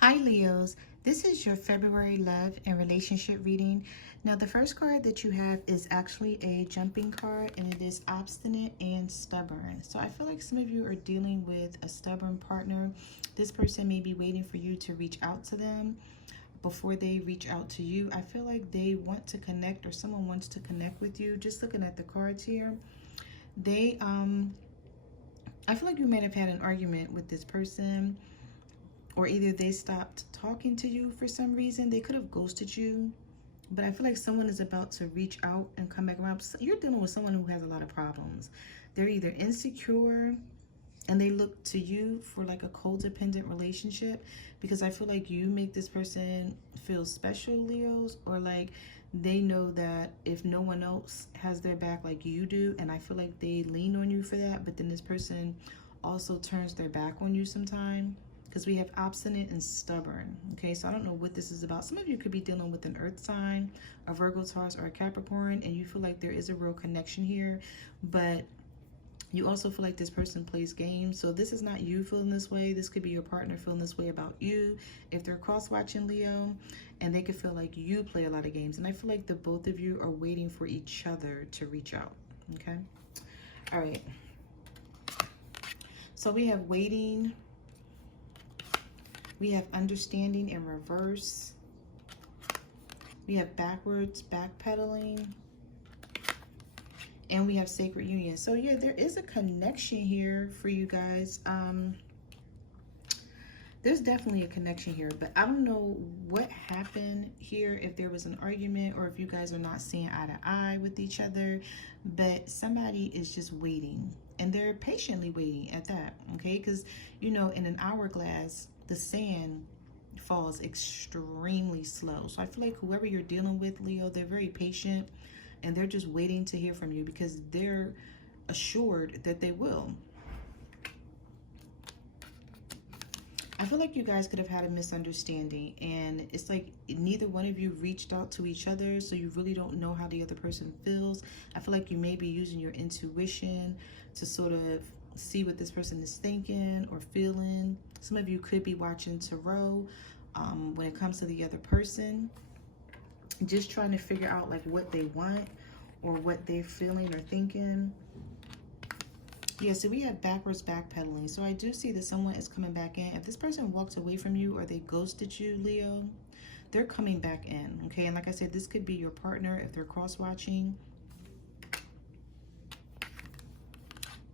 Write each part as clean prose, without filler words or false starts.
Hi Leos, this is your February love and relationship reading. Now the first card that you have is actually a jumping card and it is obstinate and stubborn. So I feel like some of you are dealing with a stubborn partner. This person may be waiting for you to reach out to them before they reach out to you. I feel like they want to connect or someone wants to connect with you. Just looking at the cards here, they I feel like you might have had an argument with this person, or either they stopped talking to you for some reason. They could have ghosted you, but I feel like someone is about to reach out and come back around. You're dealing with someone who has a lot of problems. They're either insecure and they look to you for like a codependent relationship, because I feel like you make this person feel special, Leos, or like they know that if no one else has their back like you do, and I feel like they lean on you for that, but then this person also turns their back on you sometime, because we have obstinate and stubborn. Okay, so I don't know what this is about. Some of you could be dealing with an earth sign, a Virgo, Taurus, or a Capricorn, and you feel like there is a real connection here, but you also feel like this person plays games. So this is not you feeling this way. This could be your partner feeling this way about you. If they're cross-watching, Leo, and they could feel like you play a lot of games. And I feel like the both of you are waiting for each other to reach out. Okay. All right. So we have waiting. We have understanding in reverse. We have backwards, backpedaling. And we have sacred union. So yeah, there is a connection here for you guys. There's definitely a connection here, but I don't know what happened here, if there was an argument or if you guys are not seeing eye to eye with each other, but somebody is just waiting, and they're patiently waiting at that, okay? Because, you know, in an hourglass, the sand falls extremely slow. So I feel like whoever you're dealing with, Leo, they're very patient, and they're just waiting to hear from you because they're assured that they will. I feel like you guys could have had a misunderstanding, and it's like neither one of you reached out to each other, so you really don't know how the other person feels. I feel like you may be using your intuition to sort of see what this person is thinking or feeling. Some of you could be watching tarot when it comes to the other person, just trying to figure out like what they want or what they're feeling or thinking. Yeah, so we have backwards backpedaling. So I do see that someone is coming back in. If this person walked away from you or they ghosted you, Leo, they're coming back in, okay? And like I said, this could be your partner if they're cross-watching.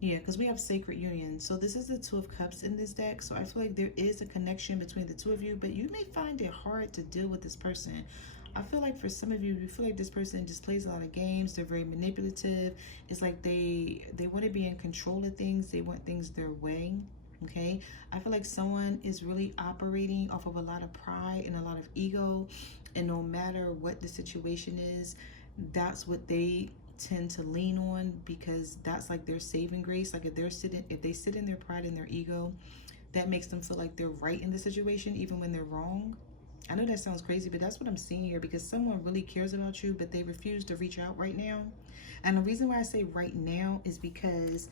Yeah, because we have sacred union. So this is the Two of Cups in this deck. So I feel like there is a connection between the two of you, but you may find it hard to deal with this person. I feel like for some of you, you feel like this person just plays a lot of games. They're very manipulative. It's like they want to be in control of things. They want things their way. Okay, I feel like someone is really operating off of a lot of pride and a lot of ego, and no matter what the situation is, that's what they tend to lean on, because that's like their saving grace. Like if they sit in their pride and their ego, that makes them feel like they're right in the situation even when they're wrong. I know that sounds crazy, but that's what I'm seeing here, because someone really cares about you, but they refuse to reach out right now. And the reason why I say right now is because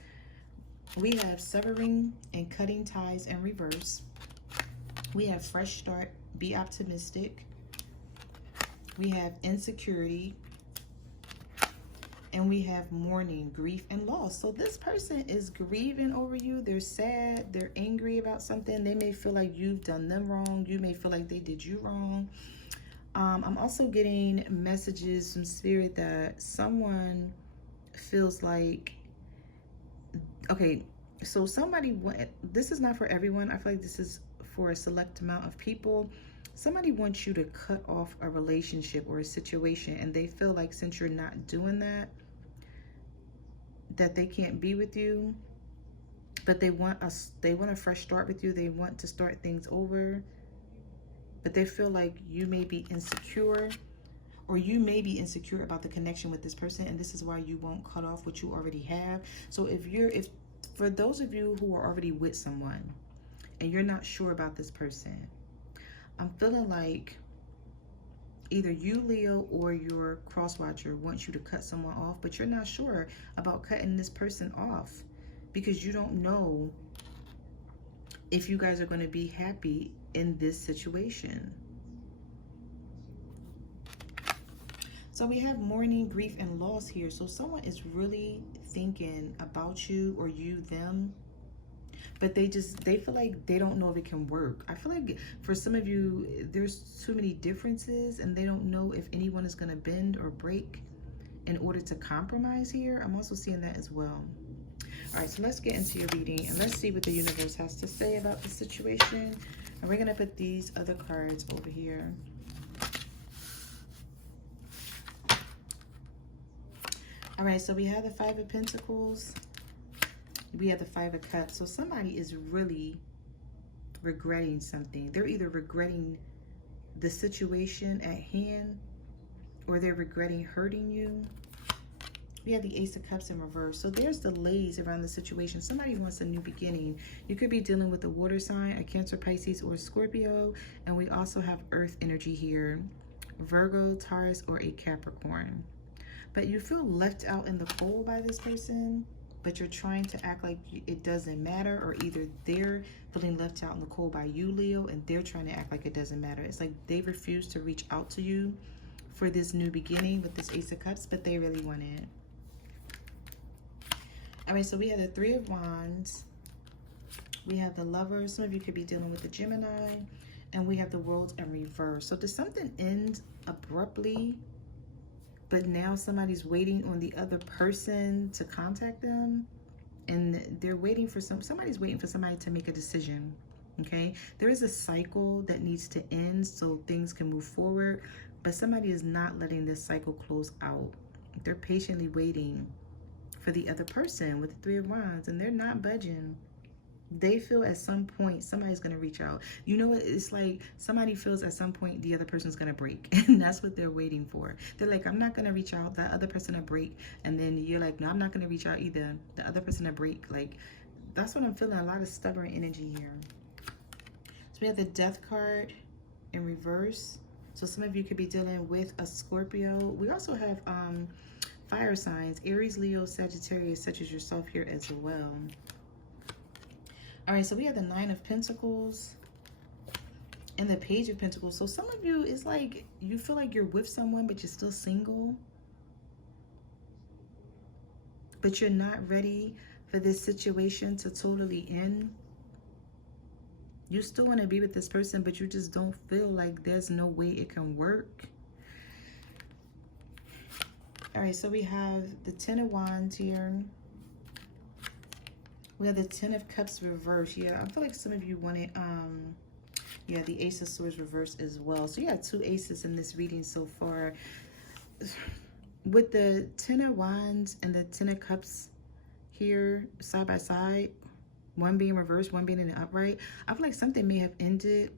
we have severing and cutting ties in reverse. We have fresh start, be optimistic. We have insecurity. And we have mourning, grief, and loss. So this person is grieving over you. They're sad. They're angry about something. They may feel like you've done them wrong. You may feel like they did you wrong. I'm also getting messages from Spirit that someone feels like, okay, so somebody, this is not for everyone. I feel like this is for a select amount of people. Somebody wants you to cut off a relationship or a situation, and they feel like since you're not doing that, that they can't be with you, but they want a fresh start with you. They want to start things over, but they feel like you may be insecure, or you may be insecure about the connection with this person, and this is why you won't cut off what you already have. So if for those of you who are already with someone and you're not sure about this person, I'm feeling like either you, Leo, or your cross-watcher wants you to cut someone off, but you're not sure about cutting this person off because you don't know if you guys are going to be happy in this situation. So we have mourning, grief, and loss here. So someone is really thinking about you or you them, but they feel like they don't know if it can work. I feel like for some of you, there's too many differences and they don't know if anyone is going to bend or break in order to compromise here. I'm also seeing that as well. All right, so let's get into your reading and let's see what the universe has to say about the situation. And we're going to put these other cards over here. All right, so we have the Five of Pentacles. We have the Five of Cups. So somebody is really regretting something. They're either regretting the situation at hand or they're regretting hurting you. We have the Ace of Cups in reverse. So there's delays around the situation. Somebody wants a new beginning. You could be dealing with a water sign, a Cancer, Pisces, or Scorpio. And we also have Earth energy here. Virgo, Taurus, or a Capricorn. But you feel left out in the cold by this person, but you're trying to act like it doesn't matter, or either they're feeling left out in the cold by you, Leo, and they're trying to act like it doesn't matter. It's like they refuse to reach out to you for this new beginning with this Ace of Cups, but they really want it. All right, so we have the Three of Wands. We have the Lovers. Some of you could be dealing with the Gemini. And we have the World in reverse. So does something end abruptly, but now somebody's waiting on the other person to contact them, and they're waiting for somebody's waiting for somebody to make a decision? Okay, there is a cycle that needs to end so things can move forward, but somebody is not letting this cycle close out. They're patiently waiting for the other person with the Three of Wands, and they're not budging. They feel at some point somebody's going to reach out. You know what? It's like somebody feels at some point the other person's going to break. And that's what they're waiting for. They're like, I'm not going to reach out. That other person will break. And then you're like, no, I'm not going to reach out either. The other person will break. Like, that's what I'm feeling. A lot of stubborn energy here. So we have the Death card in reverse. So some of you could be dealing with a Scorpio. We also have fire signs. Aries, Leo, Sagittarius, such as yourself here as well. All right, so we have the Nine of Pentacles and the Page of Pentacles. So some of you, it's like you feel like you're with someone, but you're still single. But you're not ready for this situation to totally end. You still want to be with this person, but you just don't feel like there's no way it can work. All right, so we have the Ten of Wands here. We have the Ten of Cups reverse. Yeah, I feel like some of you wanted, yeah, the Ace of Swords reverse as well. So you have two aces in this reading so far. With the Ten of Wands and the Ten of Cups here side by side, one being reversed, one being in the upright, I feel like something may have ended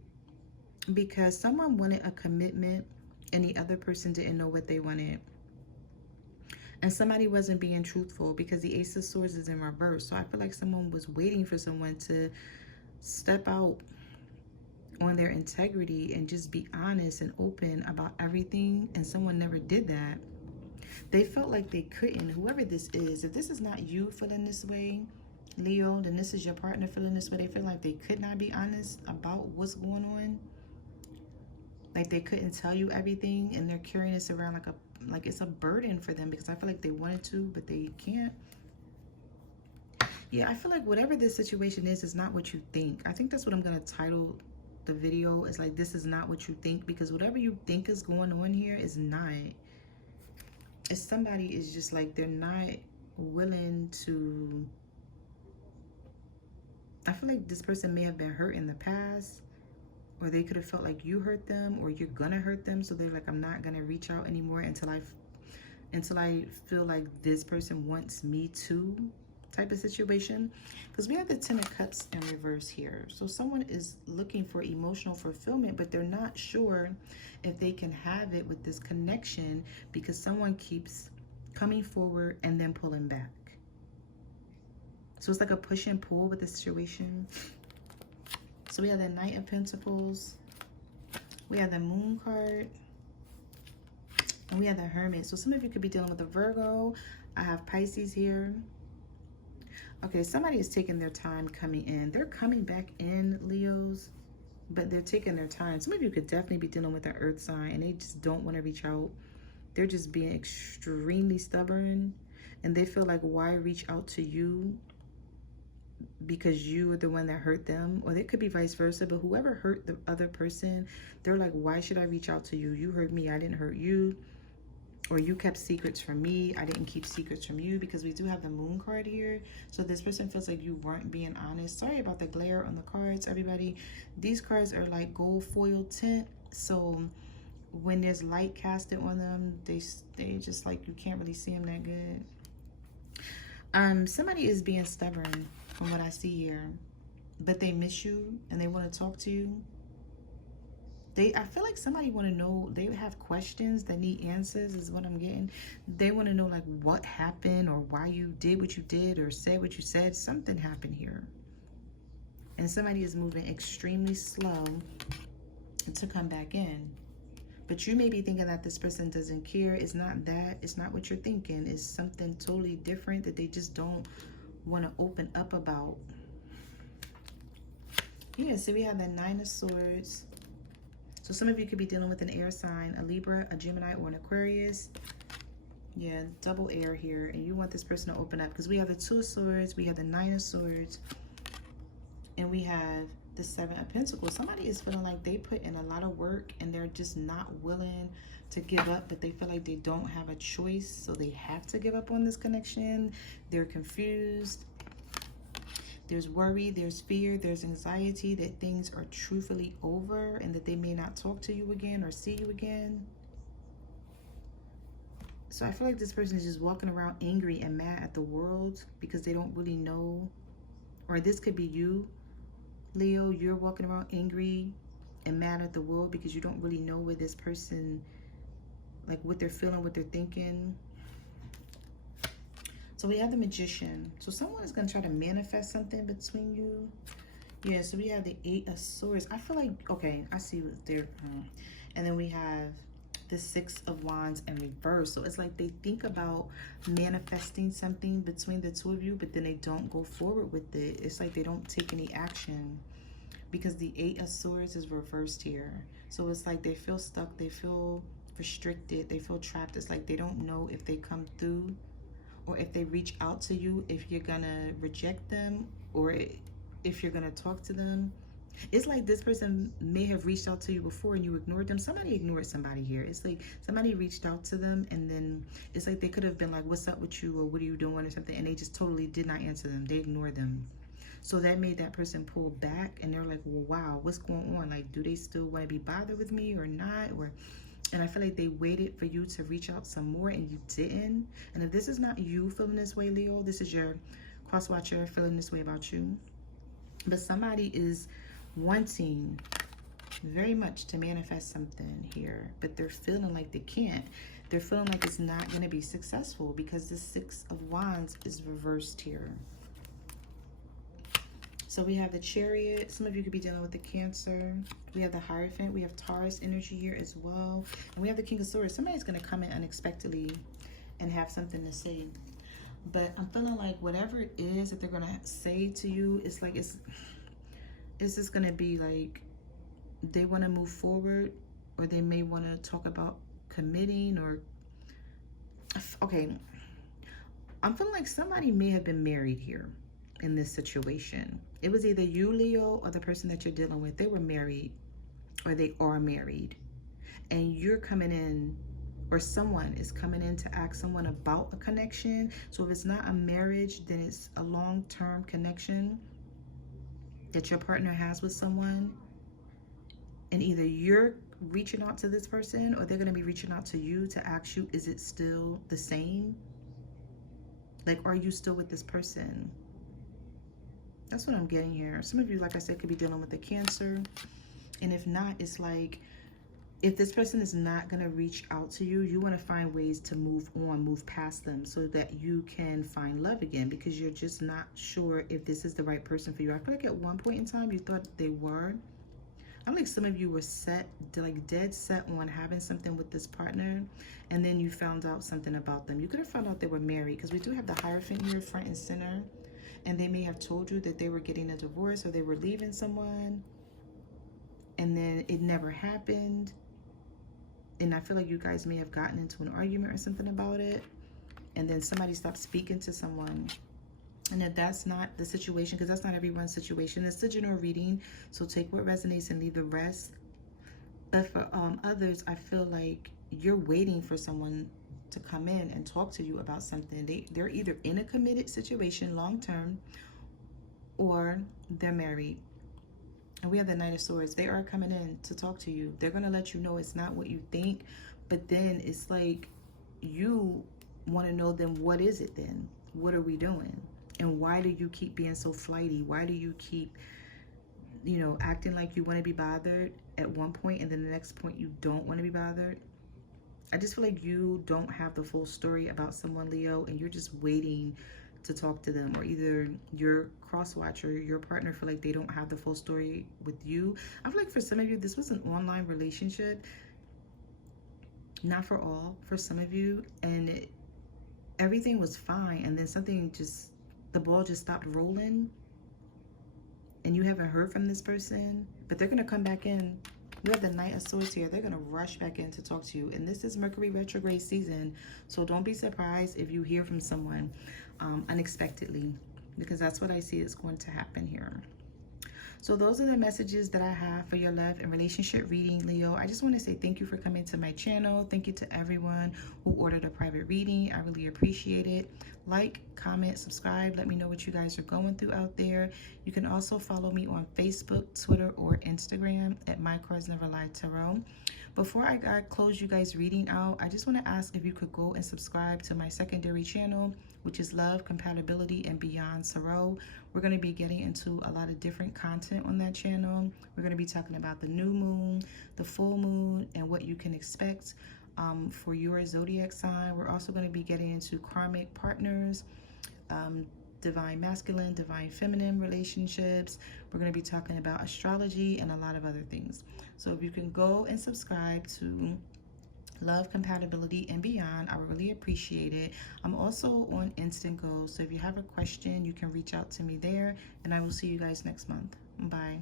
because someone wanted a commitment and the other person didn't know what they wanted. And somebody wasn't being truthful because the Ace of Swords is in reverse. So I feel like someone was waiting for someone to step out on their integrity and just be honest and open about everything. And someone never did that. They felt like they couldn't. Whoever this is, if this is not you feeling this way, Leo, then this is your partner feeling this way. They feel like they could not be honest about what's going on. Like they couldn't tell you everything, and they're carrying this around like it's a burden for them because I feel like they wanted to, but they can't. Yeah, I feel like whatever this situation is not what you think. I think that's what I'm going to title the video. It's like, this is not what you think, because whatever you think is going on here is not. If somebody is just like, they're not willing to. I feel like this person may have been hurt in the past, or they could have felt like you hurt them, or you're gonna hurt them. So they're like, I'm not gonna reach out anymore until I feel like this person wants me to, type of situation. Because we have the Ten of Cups in reverse here. So someone is looking for emotional fulfillment, but they're not sure if they can have it with this connection because someone keeps coming forward and then pulling back. So it's like a push and pull with the situation. So we have the Knight of Pentacles. We have the Moon card. And we have the Hermit. So some of you could be dealing with a Virgo. I have Pisces here. Okay, somebody is taking their time coming in. They're coming back in, Leos, but they're taking their time. Some of you could definitely be dealing with an earth sign and they just don't want to reach out. They're just being extremely stubborn and they feel like, why reach out to you? Because you are the one that hurt them, or it could be vice versa, but whoever hurt the other person, they're like, why should I reach out to you? You hurt me, I didn't hurt you. Or you kept secrets from me, I didn't keep secrets from you, because we do have the moon card here. So this person feels like you weren't being honest. Sorry about the glare on the cards, everybody. These cards are like gold foil tint, so when there's light casted on them, they just like, you can't really see them that good. Somebody is being stubborn from what I see here, but they miss you and they want to talk to you. I feel like somebody want to know, they have questions that need answers is what I'm getting. They want to know like what happened or why you did what you did or said what you said. Something happened here. And somebody is moving extremely slow to come back in. But you may be thinking that this person doesn't care. It's not that. It's not what you're thinking. It's something totally different that they just don't want to open up about. Yeah, so we have the Nine of Swords. So some of you could be dealing with an air sign, a Libra, a Gemini, or an Aquarius. Yeah, double air here. And you want this person to open up because we have the Two of Swords, we have the Nine of Swords, and we have the Seven of Pentacles. Somebody is feeling like they put in a lot of work and they're just not willing to give up, but they feel like they don't have a choice, so they have to give up on this connection. They're confused. There's worry, there's fear, there's anxiety that things are truthfully over and that they may not talk to you again or see you again. So I feel like this person is just walking around angry and mad at the world because they don't really know. Or this could be you, Leo. You're walking around angry and mad at the world because you don't really know where this person, like what they're feeling, what they're thinking. So we have the Magician. So someone is going to try to manifest something between you. Yeah, so we have the Eight of Swords. I feel like, okay, I see what they're... And then we have the Six of Wands in reverse. So it's like they think about manifesting something between the two of you, but then they don't go forward with it. It's like they don't take any action because the Eight of Swords is reversed here. So it's like they feel stuck. They feel restricted. They feel trapped. It's like they don't know if they come through or if they reach out to you, if you're gonna reject them or if you're gonna talk to them. It's like this person may have reached out to you before and you ignored them. Somebody ignored somebody here. It's like somebody reached out to them and then it's like they could have been like, what's up with you, or what are you doing, or something, and they just totally did not answer them. They ignored them. So that made that person pull back and they're like, well, wow, what's going on? Like, do they still want to be bothered with me or not? And I feel like they waited for you to reach out some more and you didn't. And if this is not you feeling this way, Leo, this is your cross watcher feeling this way about you. But somebody is wanting very much to manifest something here, but they're feeling like they can't. They're feeling like it's not going to be successful because the Six of Wands is reversed here. So we have the Chariot. Some of you could be dealing with the Cancer. We have the Hierophant. We have Taurus energy here as well. And we have the King of Swords. Somebody's going to come in unexpectedly and have something to say. But I'm feeling like whatever it is that they're going to say to you, it's like it's just going to be like they want to move forward, or they may want to talk about committing, or... Okay. I'm feeling like somebody may have been married here in this situation. It was either you, Leo, or the person that you're dealing with. They were married, or they are married, and you're coming in, or someone is coming in to ask someone about a connection. So if it's not a marriage, then it's a long-term connection that your partner has with someone, and either you're reaching out to this person or they're going to be reaching out to you to ask you, is it still the same? Like, are you still with this person? That's what I'm getting here. Some of you, like I said, could be dealing with a Cancer. And if not, it's like, if this person is not going to reach out to you, you want to find ways to move on, move past them so that you can find love again, because you're just not sure if this is the right person for you. I feel like at one point in time, you thought they were. I'm like, some of you were set, like dead set on having something with this partner, and then you found out something about them. You could have found out they were married, because we do have the Hierophant here front and center. and they may have told you that they were getting a divorce or they were leaving someone, and then it never happened. And I feel like you guys may have gotten into an argument or something about it, and then somebody stopped speaking to someone. And if that's not the situation, because that's not everyone's situation, it's a general reading, so take what resonates and leave the rest. But for others, I feel like you're waiting for someone to come in and talk to you about something. They're either in a committed situation long term, or they're married. And we have the Knight of Swords. They are coming in to talk to you. They're going to let you know it's not what you think, but then it's like you want to know, then what is it then? What are we doing? And why do you keep being so flighty? Why do you keep, you know, acting like you want to be bothered at one point, and then the next point you don't want to be bothered? I just feel like you don't have the full story about someone, Leo, and you're just waiting to talk to them, or either your cross watcher, your partner, feel like they don't have the full story with you. I feel like for some of you, this was an online relationship. Not for all, for some of you, and everything was fine, and then something just, the ball just stopped rolling, and you haven't heard from this person, but they're gonna come back in. We have the Knight of Swords here. They're going to rush back in to talk to you. And this is Mercury retrograde season. So don't be surprised if you hear from someone unexpectedly, because that's what I see is going to happen here. So those are the messages that I have for your love and relationship reading, Leo. I just want to say thank you for coming to my channel. Thank you to everyone who ordered a private reading. I really appreciate it. Like, comment, subscribe. Let me know what you guys are going through out there. You can also follow me on Facebook, Twitter, or Instagram at My Cards Never Lie Tarot. Before I close you guys reading out, I just want to ask if you could go and subscribe to my secondary channel, which is Love, Compatibility, and Beyond Tarot. We're going to be getting into a lot of different content on that channel. We're going to be talking about the new moon, the full moon, and what you can expect for your zodiac sign. We're also going to be getting into karmic partners, divine masculine, divine feminine relationships. We're going to be talking about astrology and a lot of other things. So if you can go and subscribe to Love, Compatibility, and Beyond, I would really appreciate it. I'm also on Instant Go, so if you have a question, you can reach out to me there, and I will see you guys next month. Bye.